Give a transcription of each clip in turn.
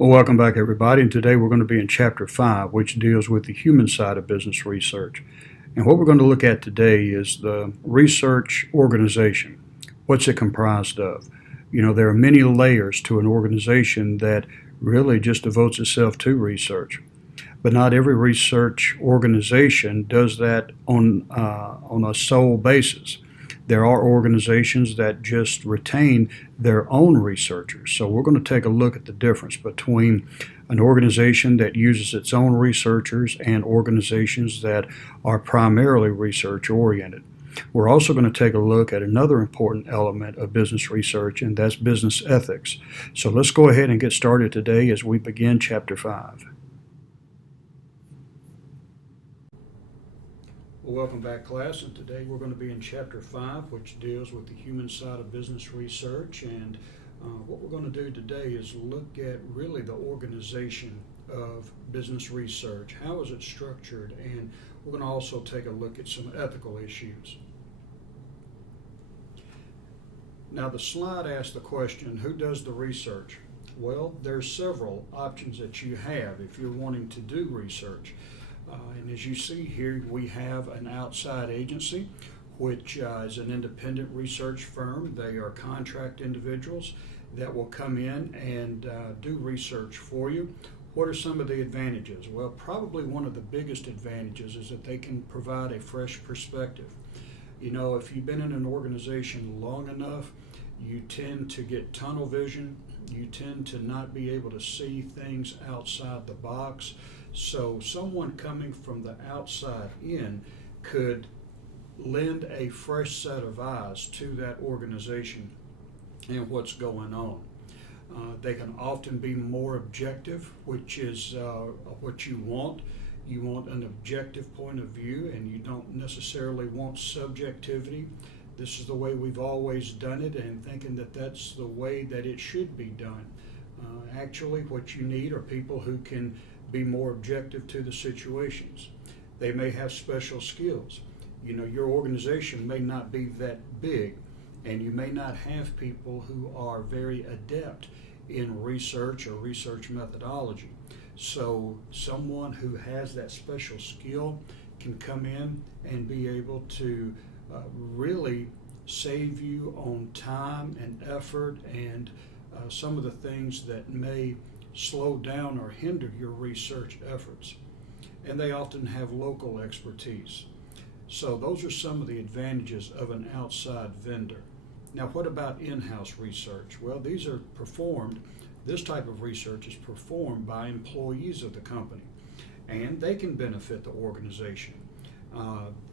Well, welcome back, everybody. And today we're going to be in Chapter 5, which deals with the human side of business research. And what we're going to look at today is the research organization. What's it comprised of? You know, there are many layers to an organization that really just devotes itself to research. But not every research organization does that on a sole basis. There are organizations that just retain their own researchers. So we're going to take a look at the difference between an organization that uses its own researchers and organizations that are primarily research oriented. We're also going to take a look at another important element of business research, and that's business ethics. So let's go ahead and get started today as we begin Chapter 5. Well, welcome back, class, and today we're going to be in Chapter 5, which deals with the human side of business research. And what we're going to do today is look at really the organization of business research. How is it structured? And we're going to also take a look at some ethical issues. Now, the slide asks the question, who does the research? Well, there's several options that you have if you're wanting to do research. And as you see here, we have an outside agency, which is an independent research firm. They are contract individuals that will come in and do research for you. What are some of the advantages? Well, probably one of the biggest advantages is that they can provide a fresh perspective. You know, if you've been in an organization long enough, you tend to get tunnel vision. You tend to not be able to see things outside the box. So someone coming from the outside in could lend a fresh set of eyes to that organization and what's going on. They can often be more objective, which is what you want. You want an objective point of view, and you don't necessarily want subjectivity. This is the way we've always done it, and thinking that that's the way that it should be done. Actually, what you need are people who can be more objective to the situations. They may have special skills. You know, your organization may not be that big, and you may not have people who are very adept in research or research methodology. So someone who has that special skill can come in and be able to really save you on time and effort and some of the things that may slow down or hinder your research efforts. And they often have local expertise. So those are some of the advantages of an outside vendor. Now, what about in-house research? Well, this type of research is performed by employees of the company, and they can benefit the organization.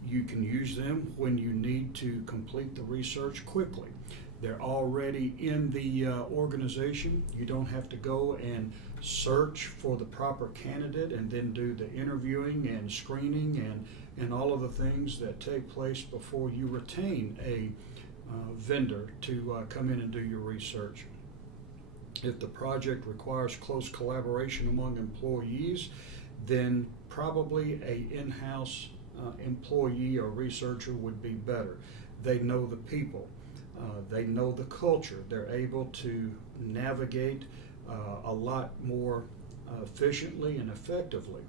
You can use them when you need to complete the research quickly. They're already in the organization. You don't have to go and search for the proper candidate and then do the interviewing and screening and all of the things that take place before you retain a vendor to come in and do your research. If the project requires close collaboration among employees, then probably an in-house employee or researcher would be better. They know the people. They know the culture. They're able to navigate a lot more efficiently and effectively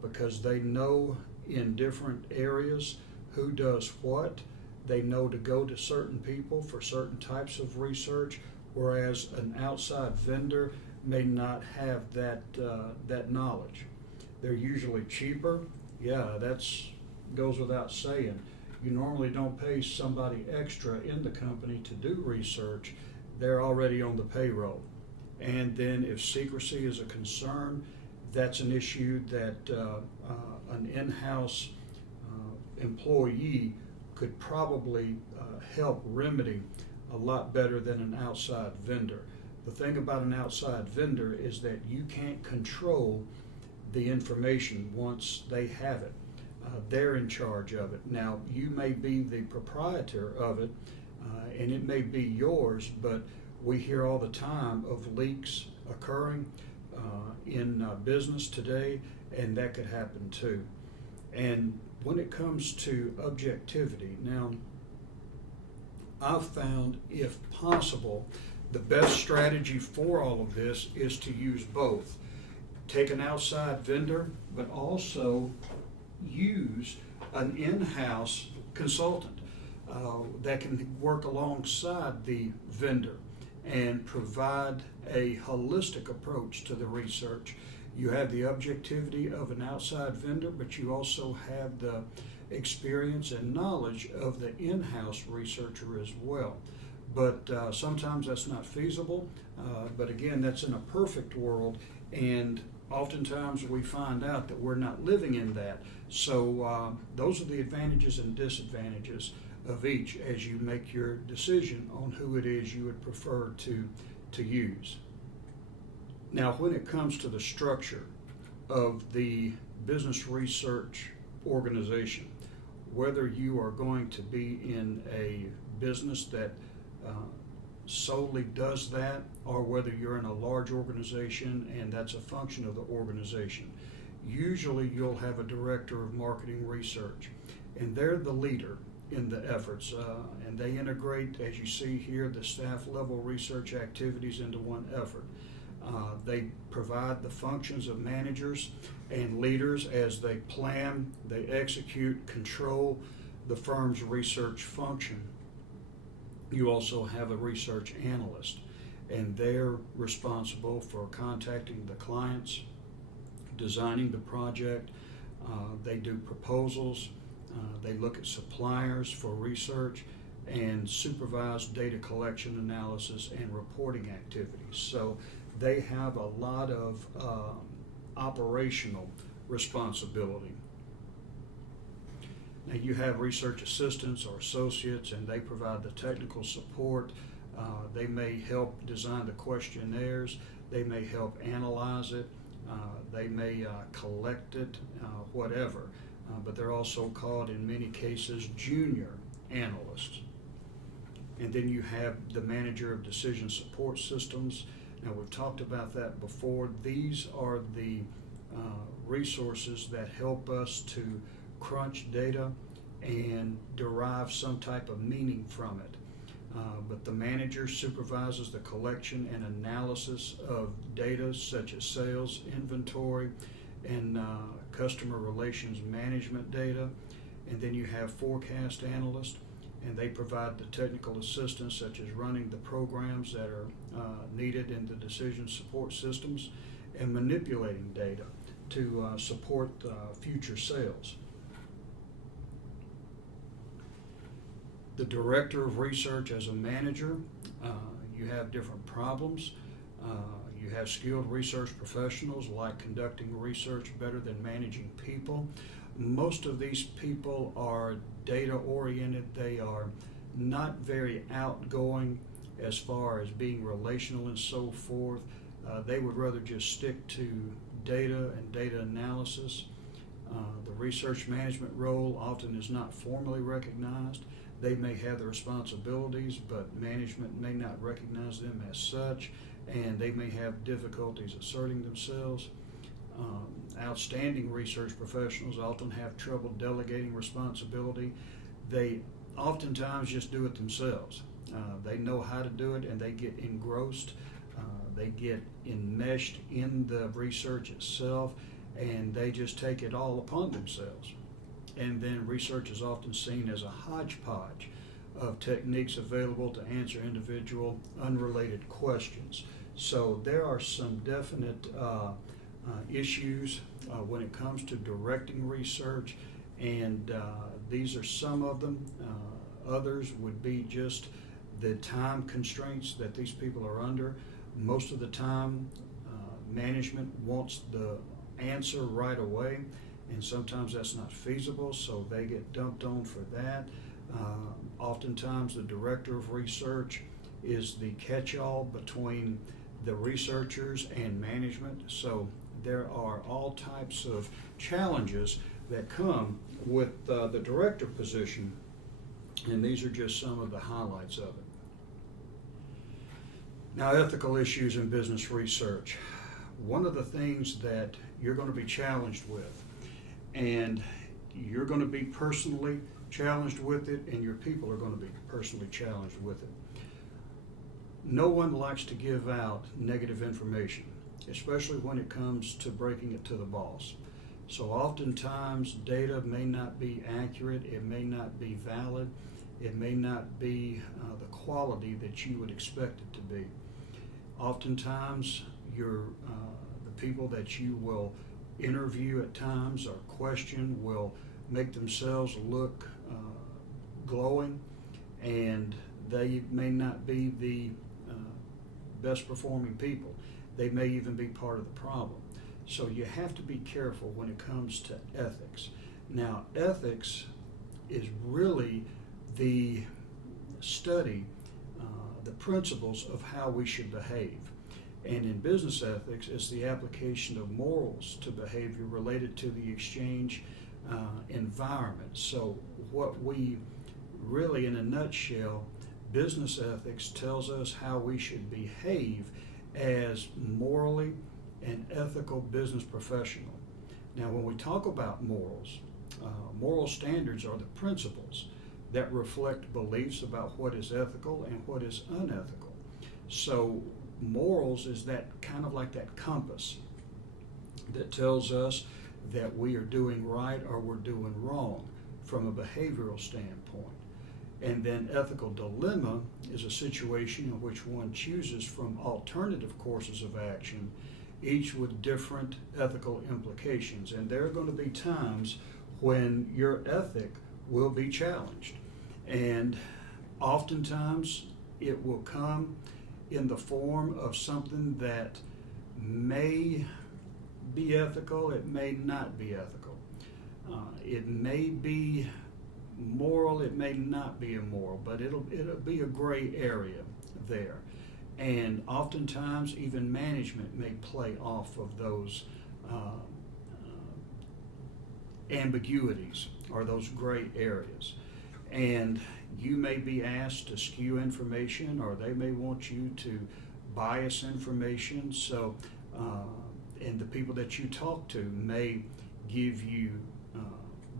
because they know in different areas who does what. They know to go to certain people for certain types of research, whereas an outside vendor may not have that knowledge. They're usually cheaper. Yeah, that goes without saying. You normally don't pay somebody extra in the company to do research. They're already on the payroll. And then if secrecy is a concern, that's an issue that an in-house employee could probably help remedy a lot better than an outside vendor. The thing about an outside vendor is that you can't control the information once they have it. They're in charge of it. Now, you may be the proprietor of it, and it may be yours, but we hear all the time of leaks occurring in business today, and that could happen too. And when it comes to objectivity, now, I've found, if possible, The best strategy for all of this is to use both. Take an outside vendor, but also use an in-house consultant that can work alongside the vendor and provide a holistic approach to the research. You have the objectivity of an outside vendor, but you also have the experience and knowledge of the in-house researcher as well. But sometimes that's not feasible, but again, that's in a perfect world, and oftentimes we find out that we're not living in that. So those are the advantages and disadvantages of each as you make your decision on who it is you would prefer to use. Now, when it comes to the structure of the business research organization, whether you are going to be in a business that solely does that, or whether you're in a large organization and that's a function of the organization, usually you'll have a director of marketing research, and they're the leader in the efforts, and they integrate, as you see here, the staff level research activities into one effort. They provide the functions of managers and leaders as they plan, they execute, control the firm's research function. You also have a research analyst, and they're responsible for contacting the clients, designing the project. They do proposals, they look at suppliers for research, and supervise data collection, analysis, and reporting activities. So they have a lot of operational responsibility. Now, you have research assistants or associates, and they provide the technical support. They may help design the questionnaires. They may help analyze it. They may collect it, whatever. But they're also called, in many cases, junior analysts. And then you have the manager of decision support systems. Now, we've talked about that before. These are the resources that help us to crunch data and derive some type of meaning from it. But the manager supervises the collection and analysis of data such as sales, inventory, and customer relations management data. And then you have forecast analysts, and they provide the technical assistance such as running the programs that are needed in the decision support systems and manipulating data to support future sales. The director of research as a manager, you have different problems. You have skilled research professionals like conducting research better than managing people. Most of these people are data oriented. They are not very outgoing as far as being relational and so forth. They would rather just stick to data and data analysis. The research management role often is not formally recognized. They may have the responsibilities, but management may not recognize them as such, and they may have difficulties asserting themselves. Outstanding research professionals often have trouble delegating responsibility. They oftentimes just do it themselves. They know how to do it, and they get engrossed. They get enmeshed in the research itself, and they just take it all upon themselves. And then research is often seen as a hodgepodge of techniques available to answer individual unrelated questions. So there are some definite issues when it comes to directing research, and these are some of them. Others would be just the time constraints that these people are under. Most of the time, management wants the answer right away, and sometimes that's not feasible, so they get dumped on for that. Oftentimes the director of research is the catch-all between the researchers and management, so there are all types of challenges that come with the director position, and these are just some of the highlights of it. Now, ethical issues in business research. One of the things that you're going to be challenged with, and you're going to be personally challenged with it, and your people are going to be personally challenged with it. No one likes to give out negative information, especially when it comes to breaking it to the boss. So oftentimes data may not be accurate, it may not be valid, it may not be the quality that you would expect it to be. Oftentimes the people that you will interview at times or question will make themselves look glowing, and they may not be the best performing people. They may even be part of the problem. So you have to be careful when it comes to ethics. Now, ethics is really the study, the principles of how we should behave. And in business ethics, it's the application of morals to behavior related to the exchange environment. So what we really, in a nutshell, business ethics tells us how we should behave as morally an ethical business professional. Now, when we talk about morals, moral standards are the principles that reflect beliefs about what is ethical and what is unethical. So morals is that kind of like that compass that tells us that we are doing right or we're doing wrong from a behavioral standpoint. And then ethical dilemma is a situation in which one chooses from alternative courses of action, each with different ethical implications. And there are going to be times when your ethic will be challenged. And oftentimes it will come in the form of something that may be ethical, it may not be ethical. It may be moral, it may not be immoral, but it'll be a gray area there. And oftentimes even management may play off of those ambiguities or those gray areas. And you may be asked to skew information, or they may want you to bias information. So, and the people that you talk to may give you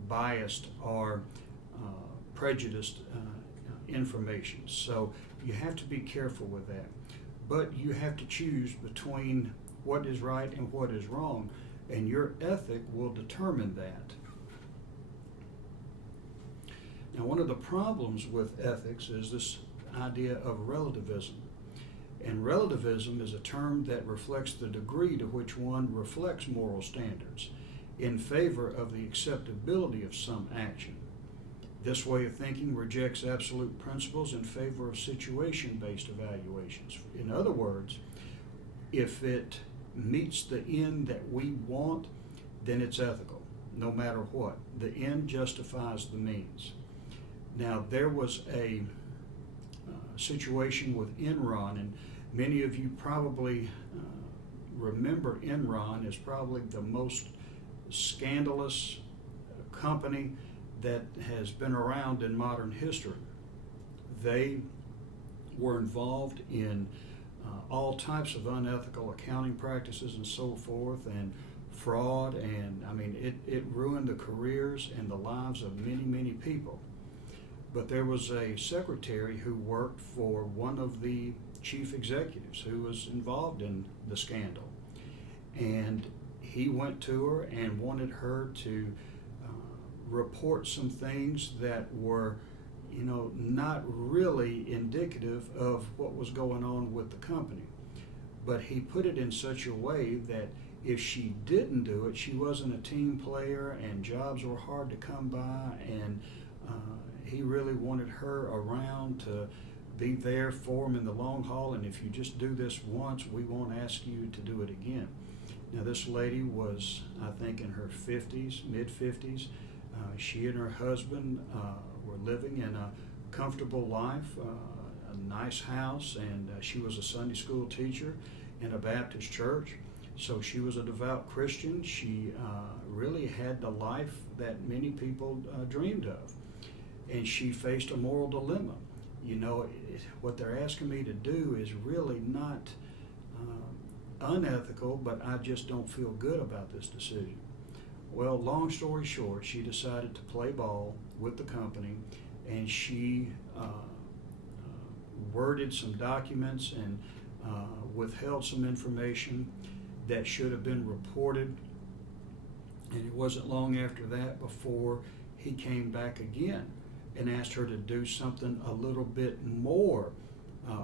biased or prejudiced information. So you have to be careful with that. But you have to choose between what is right and what is wrong, and your ethic will determine that. Now, one of the problems with ethics is this idea of relativism. And relativism is a term that reflects the degree to which one reflects moral standards in favor of the acceptability of some action. This way of thinking rejects absolute principles in favor of situation-based evaluations. In other words, if it meets the end that we want, then it's ethical, no matter what. The end justifies the means. Now, there was a situation with Enron, and many of you probably remember Enron as probably the most scandalous company that has been around in modern history. They were involved in all types of unethical accounting practices and so forth, and fraud, and I mean, it ruined the careers and the lives of many, many people. But there was a secretary who worked for one of the chief executives who was involved in the scandal. And he went to her and wanted her to report some things that were, not really indicative of what was going on with the company. But he put it in such a way that if she didn't do it, she wasn't a team player and jobs were hard to come by, and he really wanted her around to be there for him in the long haul, and if you just do this once, we won't ask you to do it again. Now, this lady was, I think, in her 50s, mid-50s. She and her husband were living in a comfortable life, a nice house, and she was a Sunday school teacher in a Baptist church. So she was a devout Christian. She really had the life that many people dreamed of. And she faced a moral dilemma. What they're asking me to do is really not unethical, but I just don't feel good about this decision. Well, long story short, she decided to play ball with the company, and she worded some documents and withheld some information that should have been reported. And it wasn't long after that before he came back again and asked her to do something a little bit more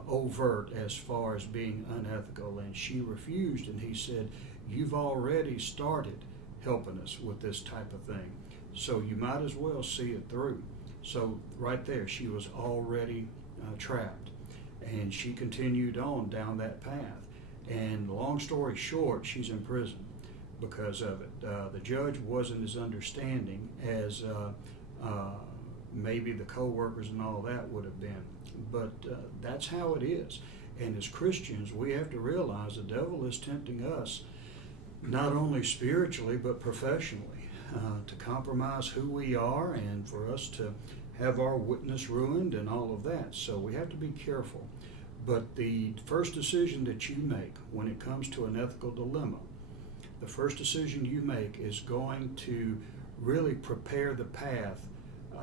overt as far as being unethical, and she refused. And he said, "You've already started helping us with this type of thing, so you might as well see it through." So right there, she was already trapped, and she continued on down that path. And long story short, she's in prison because of it. The judge wasn't as understanding as maybe the co-workers and all that would have been. But that's how it is. And as Christians, we have to realize the devil is tempting us not only spiritually but professionally to compromise who we are and for us to have our witness ruined and all of that. So we have to be careful. But the first decision that you make when it comes to an ethical dilemma, the first decision you make is going to really prepare the path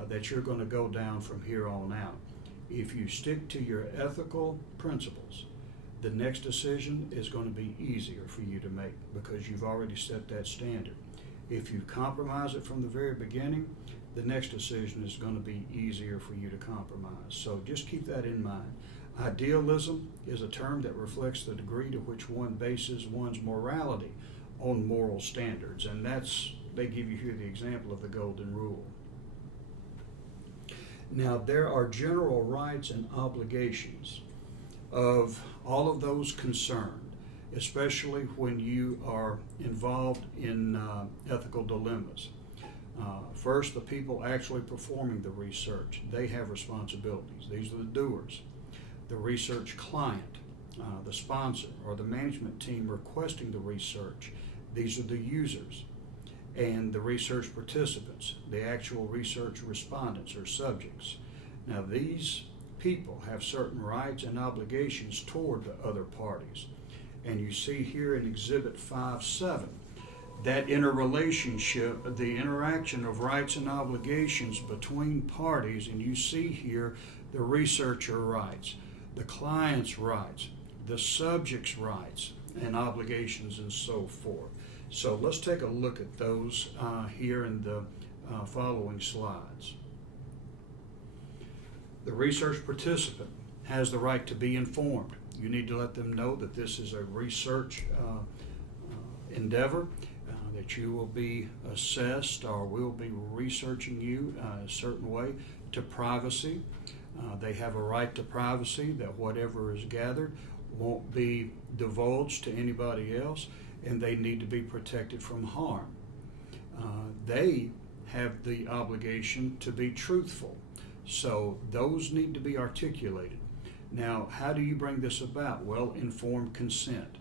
that you're going to go down from here on out. If you stick to your ethical principles, the next decision is going to be easier for you to make because you've already set that standard. If you compromise it from the very beginning, the next decision is going to be easier for you to compromise. So just keep that in mind. Idealism is a term that reflects the degree to which one bases one's morality on moral standards, and they give you here the example of the golden rule. Now, there are general rights and obligations of all of those concerned, especially when you are involved in ethical dilemmas. First, the people actually performing the research, they have responsibilities. These are the doers. The research client, the sponsor, or the management team requesting the research, these are the users. And the research participants, the actual research respondents or subjects. Now, these people have certain rights and obligations toward the other parties. And you see here in Exhibit 5.7, that interrelationship, the interaction of rights and obligations between parties, and you see here the researcher rights, the client's rights, the subject's rights and obligations, and so forth. So let's take a look at those here in the following slides. The research participant has the right to be informed. You need to let them know that this is a research endeavor, that you will be assessed or we'll be researching you a certain way. To privacy, they have a right to privacy, that whatever is gathered won't be divulged to anybody else, and they need to be protected from harm. They have the obligation to be truthful, so those need to be articulated. Now, how do you bring this about? Well, informed consent.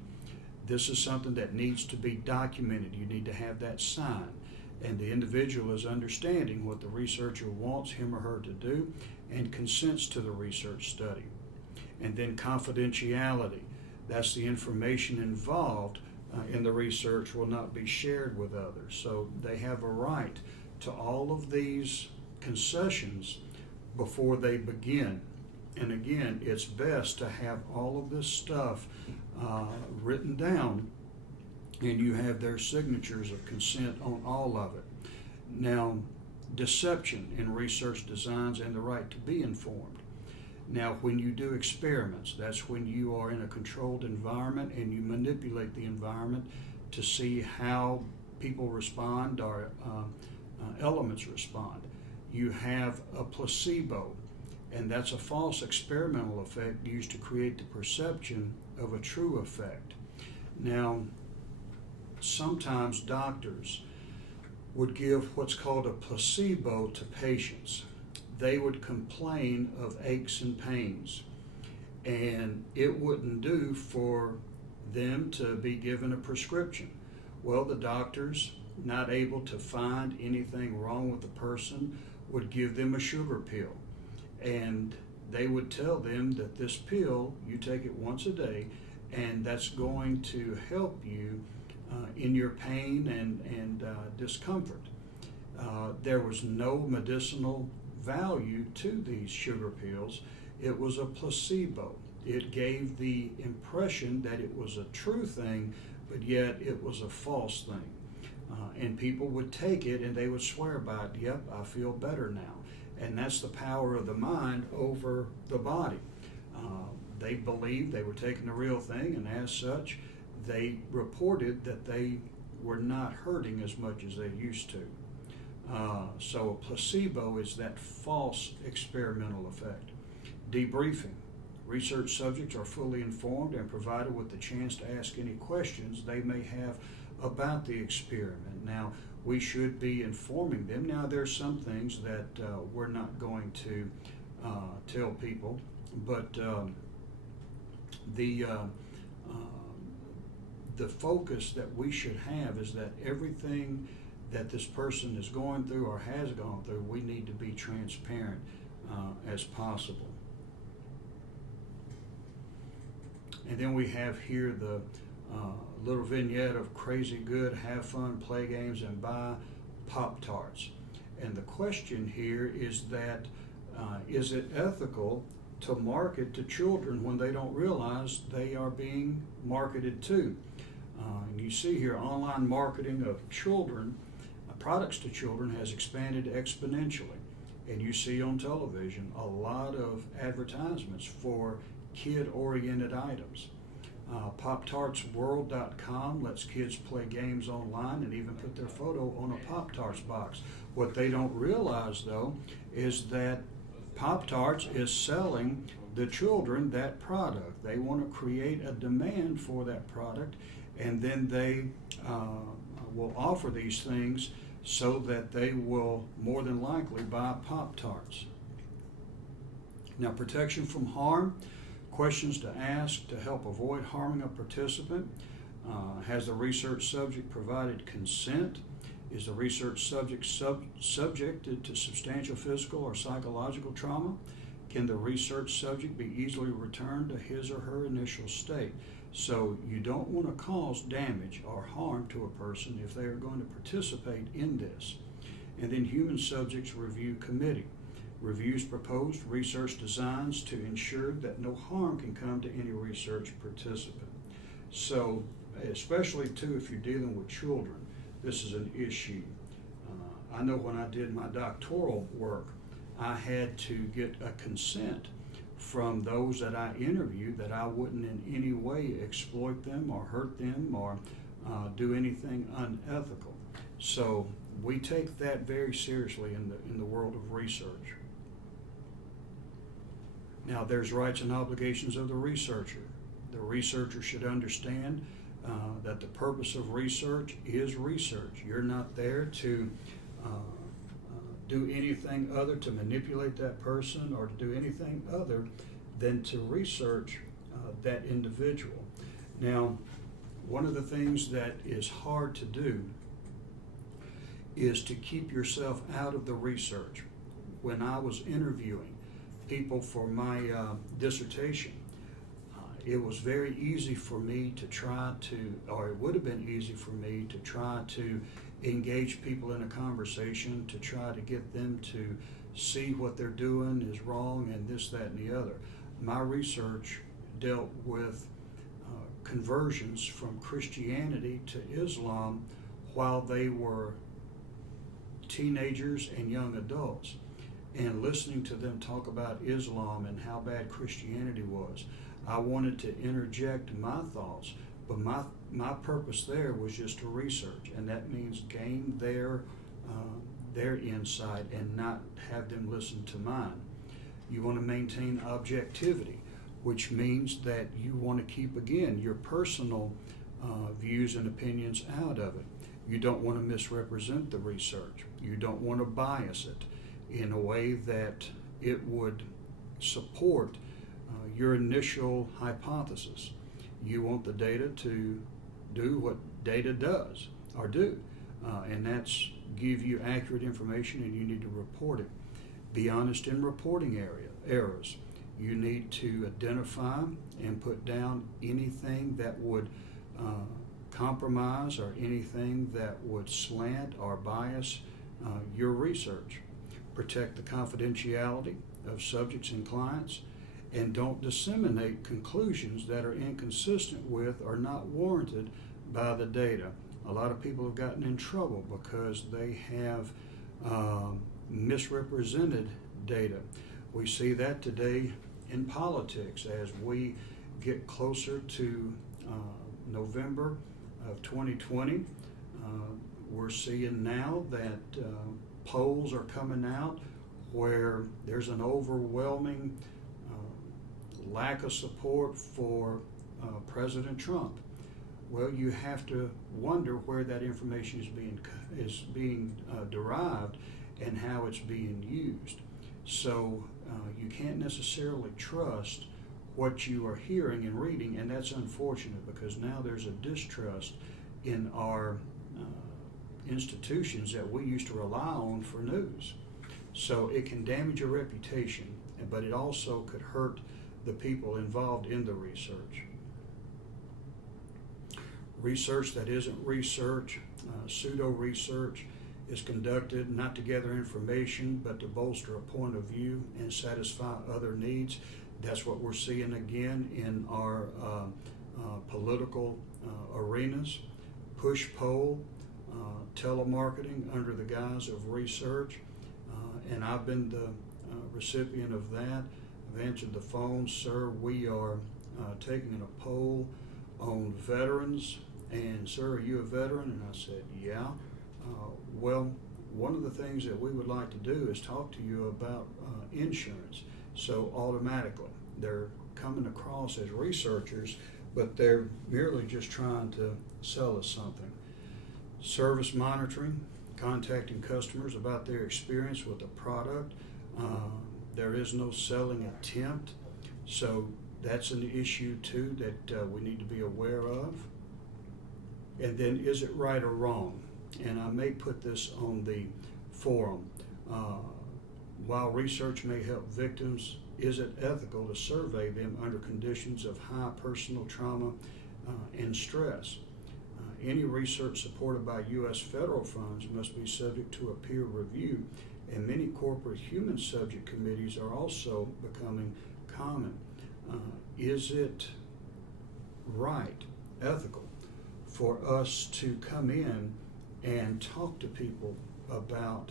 This is something that needs to be documented. You need to have that signed, and the individual is understanding what the researcher wants him or her to do and consents to the research study. And then confidentiality. That's the information involved in the research will not be shared with others. So they have a right to all of these concessions before they begin. And again, it's best to have all of this stuff written down, and you have their signatures of consent on all of it. Now, deception in research designs and the right to be informed. Now, when you do experiments, that's when you are in a controlled environment and you manipulate the environment to see how people respond or elements respond. You have a placebo, and that's a false experimental effect used to create the perception of a true effect. Now, sometimes doctors would give what's called a placebo to patients. They would complain of aches and pains, and it wouldn't do for them to be given a prescription. Well, the doctors, not able to find anything wrong with the person, would give them a sugar pill, and they would tell them that this pill, you take it once a day, and that's going to help you in your pain and discomfort. There was no medicinal value to these sugar pills, it was a placebo. It gave the impression that it was a true thing, but yet it was a false thing. And people would take it and they would swear by it. Yep, I feel better now. And that's the power of the mind over the body. They believed they were taking the real thing, and as such, they reported that they were not hurting as much as they used to. So a placebo is that false experimental effect. Debriefing. Research subjects are fully informed and provided with the chance to ask any questions they may have about the experiment. Now, we should be informing them. Now, there's some things that we're not going to tell people, but the focus that we should have is that everything that this person is going through or has gone through, we need to be transparent as possible. And then we have here the little vignette of crazy good, have fun, play games, and buy Pop-Tarts. And the question here is that is it ethical to market to children when they don't realize they are being marketed to? And you see here, online marketing of children, products to children has expanded exponentially. And you see on television a lot of advertisements for kid-oriented items. PopTartsWorld.com lets kids play games online and even put their photo on a Pop-Tarts box. What they don't realize, though, is that Pop-Tarts is selling the children that product. They want to create a demand for that product, and then they will offer these things so that they will more than likely buy Pop-Tarts. Now, protection from harm. Questions to ask to help avoid harming a participant. Has the research subject provided consent? Is the research subject subjected to substantial physical or psychological trauma? Can the research subject be easily returned to his or her initial state? So you don't want to cause damage or harm to a person if they are going to participate in this. And then human subjects review committee. Reviews proposed research designs to ensure that no harm can come to any research participant. So, especially too if you're dealing with children, this is an issue. I know when I did my doctoral work, I had to get a consent from those that I interviewed that I wouldn't in any way exploit them or hurt them or do anything unethical. So we take that very seriously in the world of research. Now, there's rights and obligations of the researcher. The researcher should understand that the purpose of research is research. You're not there to do anything other to manipulate that person or to do anything other than to research that individual. Now, one of the things that is hard to do is to keep yourself out of the research. When I was interviewing people for my dissertation, it was very easy for me to try to, or it would have been easy for me to try to engage people in a conversation, to try to get them to see what they're doing is wrong and this, that, and the other. My research dealt with conversions from Christianity to Islam while they were teenagers and young adults, and listening to them talk about Islam and how bad Christianity was. I wanted to interject my thoughts, but my purpose there was just to research, and that means gain their insight and not have them listen to mine. You want to maintain objectivity, which means that you want to keep, again, your personal views and opinions out of it. You don't want to misrepresent the research. You don't want to bias it in a way that it would support your initial hypothesis. You want the data to do what data does or do, and that's give you accurate information, and you need to report it. Be honest in reporting errors. You need to identify and put down anything that would compromise or anything that would slant or bias your research. Protect the confidentiality of subjects and clients, and don't disseminate conclusions that are inconsistent with or not warranted by the data. A lot of people have gotten in trouble because they have misrepresented data. We see that today in politics as we get closer to November of 2020. We're seeing now that polls are coming out where there's an overwhelming lack of support for President Trump. Well, you have to wonder where that information is being derived and how it's being used. So you can't necessarily trust what you are hearing and reading, and that's unfortunate because now there's a distrust in our institutions that we used to rely on for news. So it can damage your reputation, but it also could hurt the people involved in the research. Research that isn't research, pseudo-research, is conducted not to gather information but to bolster a point of view and satisfy other needs. That's what we're seeing again in our political arenas. Push-pull, telemarketing under the guise of research, and I've been the recipient of that. I've answered the phone, sir, we are taking a poll on veterans, and sir, are you a veteran? And I said, yeah. Well, one of the things that we would like to do is talk to you about insurance. So automatically, they're coming across as researchers, but they're merely just trying to sell us something. Service monitoring, contacting customers about their experience with the product. There is no selling attempt, so that's an issue too that we need to be aware of. And then, is it right or wrong? And I may put this on the forum. While research may help victims, is it ethical to survey them under conditions of high personal trauma and stress? Any research supported by U.S. federal funds must be subject to a peer review, and many corporate human subject committees are also becoming common. Is it right, ethical, for us to come in and talk to people about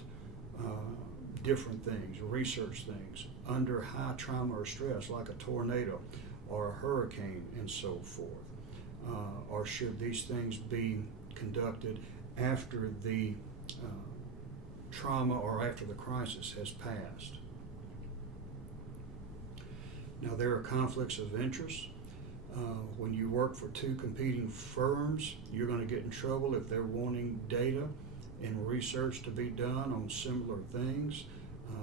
different things, research things, under high trauma or stress, like a tornado or a hurricane and so forth? Or should these things be conducted after the trauma or after the crisis has passed? Now, there are conflicts of interest. When you work for two competing firms, you're going to get in trouble if they're wanting data and research to be done on similar things.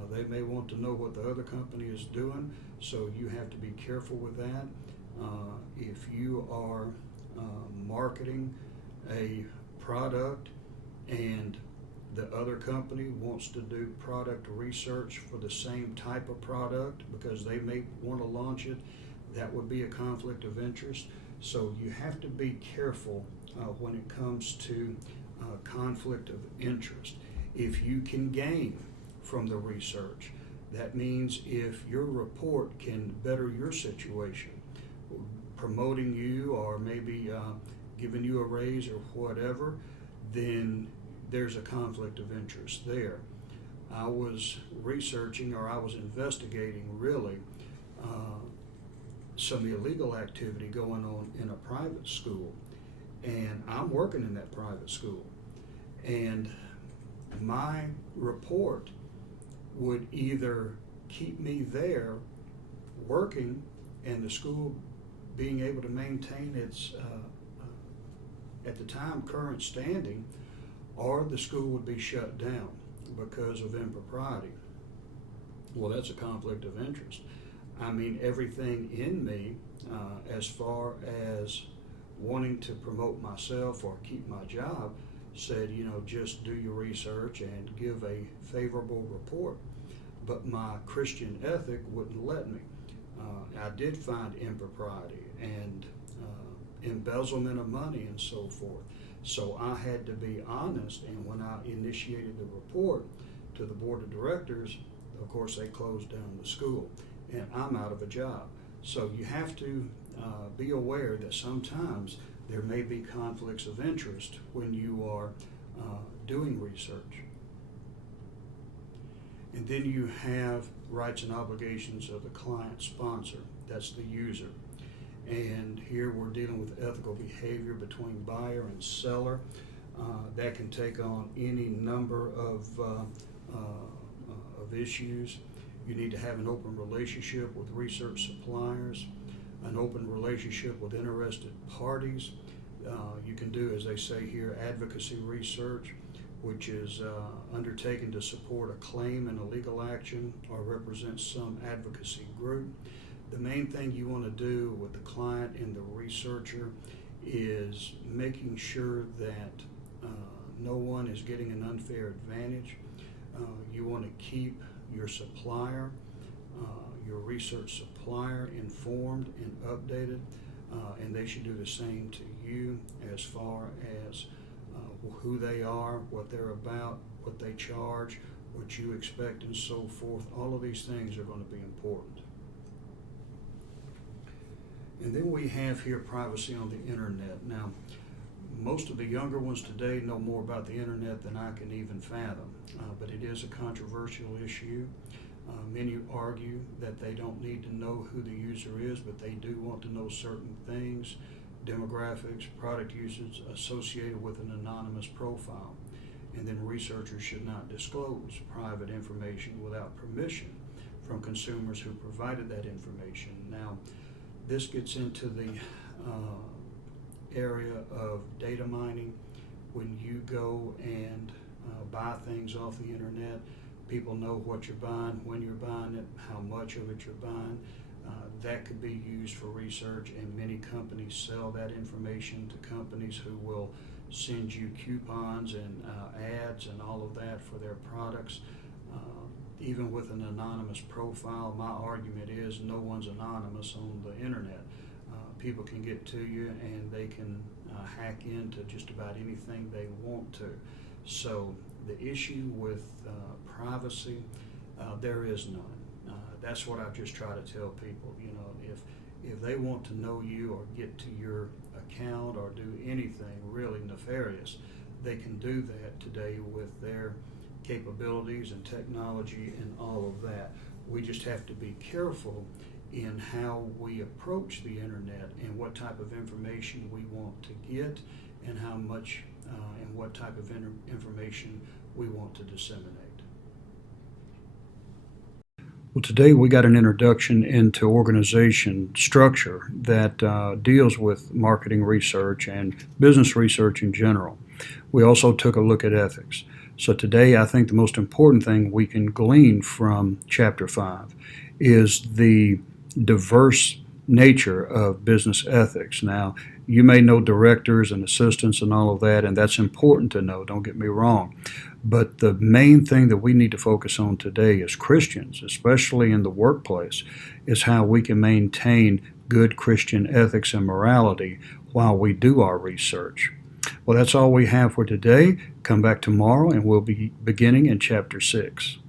They may want to know what the other company is doing, so you have to be careful with that. If you are marketing a product and the other company wants to do product research for the same type of product because they may want to launch it, that would be a conflict of interest. So you have to be careful when it comes to conflict of interest. If you can gain from the research, that means if your report can better your situation, promoting you or maybe giving you a raise or whatever, then there's a conflict of interest there. I was researching, or I was investigating really some illegal activity going on in a private school, and I'm working in that private school, and my report would either keep me there working and the school being able to maintain its at the time current standing, or the school would be shut down because of impropriety. Well, that's a conflict of interest. I mean, everything in me, as far as wanting to promote myself or keep my job, said, just do your research and give a favorable report. But my Christian ethic wouldn't let me. I did find impropriety and embezzlement of money and so forth. So I had to be honest, and when I initiated the report to the board of directors, of course they closed down the school. and I'm out of a job. So you have to be aware that sometimes there may be conflicts of interest when you are doing research. And then you have rights and obligations of the client sponsor, that's the user. And here we're dealing with ethical behavior between buyer and seller. That can take on any number of issues. You need to have an open relationship with research suppliers, an open relationship with interested parties. You can do, as they say here, advocacy research, which is undertaken to support a claim in a legal action or represent some advocacy group. The main thing you want to do with the client and the researcher is making sure that no one is getting an unfair advantage. You want to keep your supplier, your research supplier, informed and updated, and they should do the same to you as far as who they are, what they're about, what they charge, what you expect, and so forth. All of these things are going to be important. And then we have here privacy on the internet. Now, most of the younger ones today know more about the internet than I can even fathom, but it is a controversial issue. Many argue that they don't need to know who the user is, but they do want to know certain things, demographics, product usage associated with an anonymous profile. And then researchers should not disclose private information without permission from consumers who provided that information. Now, this gets into the area of data mining. When you go and buy things off the internet, people know what you're buying, when you're buying it, how much of it you're buying. That could be used for research, and many companies sell that information to companies who will send you coupons and ads and all of that for their products. Even with an anonymous profile, my argument is no one's anonymous on the internet. People can get to you and they can hack into just about anything they want to. So the issue with privacy, there is none. That's what I just try to tell people. You know, if they want to know you or get to your account or do anything really nefarious, they can do that today with their capabilities and technology and all of that. We just have to be careful in how we approach the internet and what type of information we want to get and how much and what type of information we want to disseminate. Well, today we got an introduction into organization structure that deals with marketing research and business research in general. We also took a look at ethics. So today I think the most important thing we can glean from Chapter 5 is the diverse nature of business ethics. Now, you may know directors and assistants and all of that, and that's important to know, don't get me wrong. But the main thing that we need to focus on today as Christians, especially in the workplace, is how we can maintain good Christian ethics and morality while we do our research. Well, that's all we have for today. Come back tomorrow and we'll be beginning in Chapter 6.